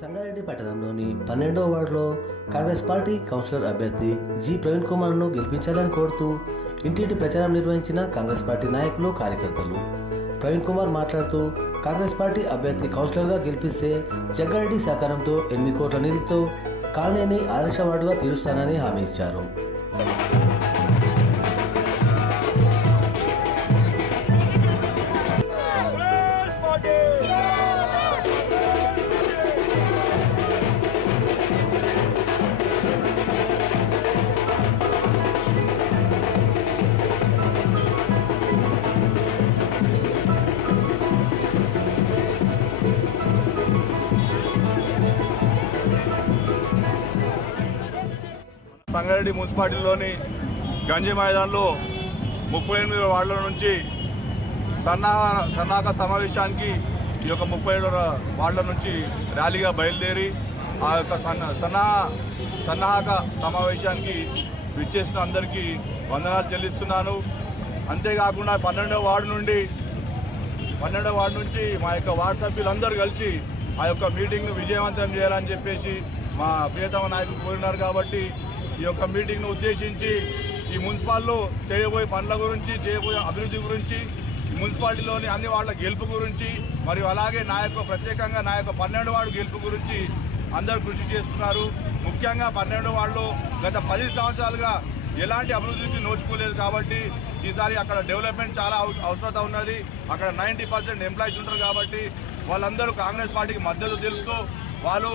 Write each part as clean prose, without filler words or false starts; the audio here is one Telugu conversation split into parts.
సంగారెడ్డి పట్టణంలోని 12వ వార్డులో కాంగ్రెస్ పార్టీ కౌన్సిలర్ అభ్యర్థి జి ప్రవీణ్ కుమార్ను గెలిపించాలని కోరుతూ ఇంటింటి ప్రచారం నిర్వహించిన కాంగ్రెస్ పార్టీ నాయకులు కార్యకర్తలు. ప్రవీణ్ కుమార్ మాట్లాడుతూ కాంగ్రెస్ పార్టీ అభ్యర్థి కౌన్సిలర్గా గెలిపిస్తే జగ్గారెడ్డి సహకారంతో 8 కోట్ల నిధులతో కాలనీని ఆదర్శ వార్డుగా తీరుస్తానని హామీ ఇచ్చారు. సంగారెడ్డి మున్సిపాలిటీలోని గంజి మైదాన్లో 38 వార్డుల నుంచి సన్నాహక సమావేశానికి ఈ యొక్క 37 వార్డుల నుంచి ర్యాలీగా బయలుదేరి ఆ యొక్క సన్నాహక సమావేశానికి విచ్చేసిన అందరికీ వందనాలు చెల్లిస్తున్నాను. అంతేకాకుండా 12వ వార్డు నుంచి మా యొక్క వార్డు సభ్యులందరూ కలిసి ఆ యొక్క మీటింగ్ను విజయవంతం చేయాలని చెప్పేసి మా ప్రియతమ నాయకులు కోరినారు. కాబట్టి ఈ యొక్క మీటింగ్ను ఉద్దేశించి ఈ మున్సిపాల్లో చేయబోయే పనుల గురించి, చేయబోయే అభివృద్ధి గురించి, మున్సిపాలిటీలోని అన్ని వార్డుల గెలుపు గురించి, మరియు అలాగే ప్రత్యేకంగా నా యొక్క 12 వార్డు గెలుపు గురించి అందరూ కృషి చేస్తున్నారు. ముఖ్యంగా 12 వార్డులో గత 10 సంవత్సరాలుగా ఎలాంటి అభివృద్ధికి నోచుకోలేదు. కాబట్టి ఈసారి అక్కడ డెవలప్మెంట్ చాలా అవసరం ఉన్నది. అక్కడ 90% ఎంప్లాయీస్ ఉంటారు. కాబట్టి వాళ్ళందరూ కాంగ్రెస్ పార్టీకి మద్దతు తెలుపుతూ వాళ్ళు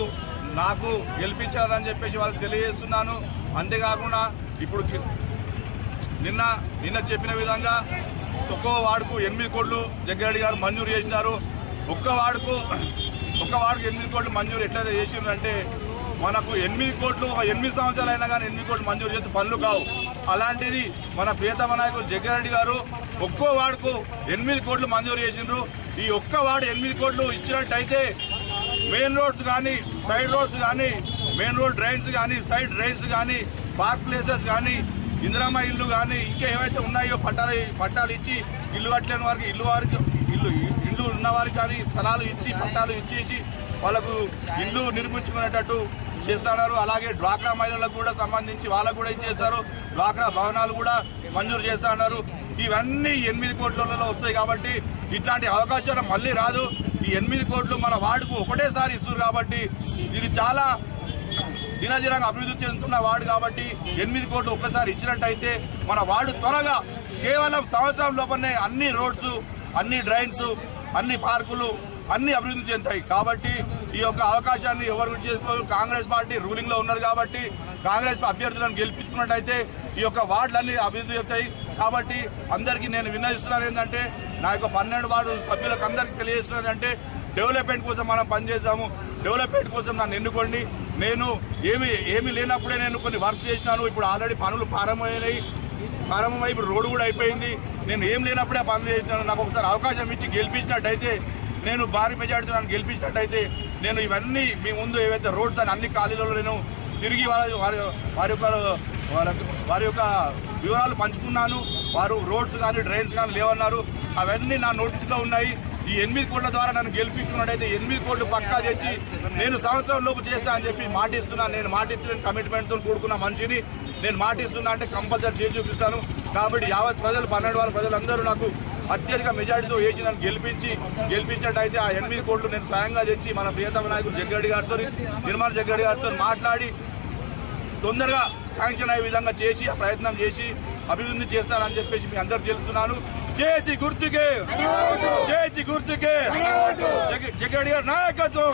నాకు గెలిపించారని చెప్పేసి వాళ్ళకి తెలియజేస్తున్నాను. అంతేకాకుండా ఇప్పుడు నిన్న చెప్పిన విధంగా ఒక్కో వార్డుకు 8 కోట్లు జగ్గారెడ్డి గారు మంజూరు చేసినారు. ఒక్క వార్డుకు 8 కోట్లు మంజూరు ఎట్లయితే చేసిందంటే మనకు 8 కోట్లు 8 సంవత్సరాలు అయినా కానీ 8 కోట్లు మంజూరు చేస్తే పనులు కావు. అలాంటిది మన ప్రియతమ నాయకులు జగ్గారెడ్డి గారు ఒక్కో వార్డుకు 8 కోట్లు మంజూరు చేసిండ్రు. ఈ ఒక్క వార్డు 8 కోట్లు ఇచ్చినట్టయితే మెయిన్ రోడ్స్ కానీ, సైడ్ రోడ్స్ కానీ, మెయిన్ రోడ్ డ్రైన్స్ కానీ, సైడ్ డ్రైన్స్ కానీ, పార్క్ ప్లేసెస్ కానీ, ఇందిరమ్మ ఇల్లు కానీ, ఇంకా ఏవైతే ఉన్నాయో పట్టాలు ఇచ్చి ఇల్లు కట్టలేని వారికి ఇల్లు ఉన్నవారికి కానీ స్థలాలు ఇచ్చి పట్టాలు ఇచ్చేసి వాళ్ళకు ఇల్లు నిర్మించుకునేటట్టు చేస్తున్నారు. అలాగే డ్వాక్రా మహిళలకు కూడా సంబంధించి వాళ్ళకు కూడా ఇచ్చేస్తారు. డ్వాక్రా భవనాలు కూడా మంజూరు చేస్తున్నారు. ఇవన్నీ 8 కోట్లలో వస్తాయి. కాబట్టి ఇట్లాంటి అవకాశాలు మళ్ళీ రాదు. ఈ 8 కోట్లు మన వార్డుకు ఒకటేసారి ఇస్తారు. కాబట్టి ఇది చాలా దినదినంగా అభివృద్ధి చెందుతున్న వార్డు. కాబట్టి 8 కోట్లు ఒక్కసారి ఇచ్చినట్టయితే మన వార్డు త్వరగా కేవలం సంవత్సరం లోపలనే అన్ని రోడ్స్, అన్ని డ్రైన్స్, అన్ని పార్కులు అన్ని అభివృద్ధి చెందుతాయి. కాబట్టి ఈ యొక్క అవకాశాన్ని ఎవరు చేసుకోరు. కాంగ్రెస్ పార్టీ రూలింగ్ లో ఉన్నది. కాబట్టి కాంగ్రెస్ అభ్యర్థులను గెలిపించుకున్నట్టయితే ఈ యొక్క వార్డులన్నీ అభివృద్ధి చెందుతాయి. కాబట్టి అందరికీ నేను విన్నవిస్తున్నాను ఏంటంటే నా యొక్క 12 వార్డు సభ్యులకు అందరికీ తెలియజేస్తున్నాను అంటే డెవలప్మెంట్ కోసం మనం పనిచేద్దాము. డెవలప్మెంట్ కోసం నన్ను ఎన్నుకోండి. నేను ఏమీ లేనప్పుడే నేను కొన్ని వర్క్ చేసినాను. ఇప్పుడు ఆల్రెడీ పనులు ప్రారంభమై ఇప్పుడు రోడ్డు కూడా అయిపోయింది. నేను ఏం లేనప్పుడే పనులు చేసినాను. నాకు ఒకసారి అవకాశం ఇచ్చి గెలిపించినట్టయితే, నేను భారీ మెజార్టీతో నన్ను గెలిపించినట్టయితే నేను ఇవన్నీ మీ ముందు ఏవైతే రోడ్స్ అని అన్ని ఖాళీలలో నేను తిరిగి వారి యొక్క వివరాలు పంచుకున్నాను. వారు రోడ్స్ కానీ డ్రైన్స్ కానీ లేవన్నారు. అవన్నీ నా నోటీసులో ఉన్నాయి. ఈ 8 కోట్ల ద్వారా నన్ను గెలిపించుకున్నట్టయితే 8 కోట్లు పక్కా తెచ్చి నేను సంవత్సరం లోపు చేస్తా అని చెప్పి మాటిస్తున్నాను. నేను మాటిస్తున్నాను. కమిట్మెంట్తో కూడుకున్న మనిషిని నేను మాటిస్తున్నా అంటే కంపల్సరీ చేసి చూపిస్తాను. కాబట్టి యావత్ ప్రజలు 12 వారి ప్రజలందరూ నాకు అత్యధిక మెజార్టీతో వేసి నన్ను గెలిపించినట్టయితే ఆ 8 కోట్లు నేను స్వయంగా తెచ్చి మన ప్రియతమ నాయకుడు జగ్గారెడ్డి గారితో, నిర్మల జగ్గారెడ్డి గారితో మాట్లాడి తొందరగా శాంక్షన్ అయ్యే విధంగా చేసి ఆ ప్రయత్నం చేసి అభివృద్ధి చేస్తానని చెప్పేసి మీ అందరూ తెలుస్తున్నాను. చేతి గుర్తుకే జగ్గారెడ్డి గారి నాయకత్వం.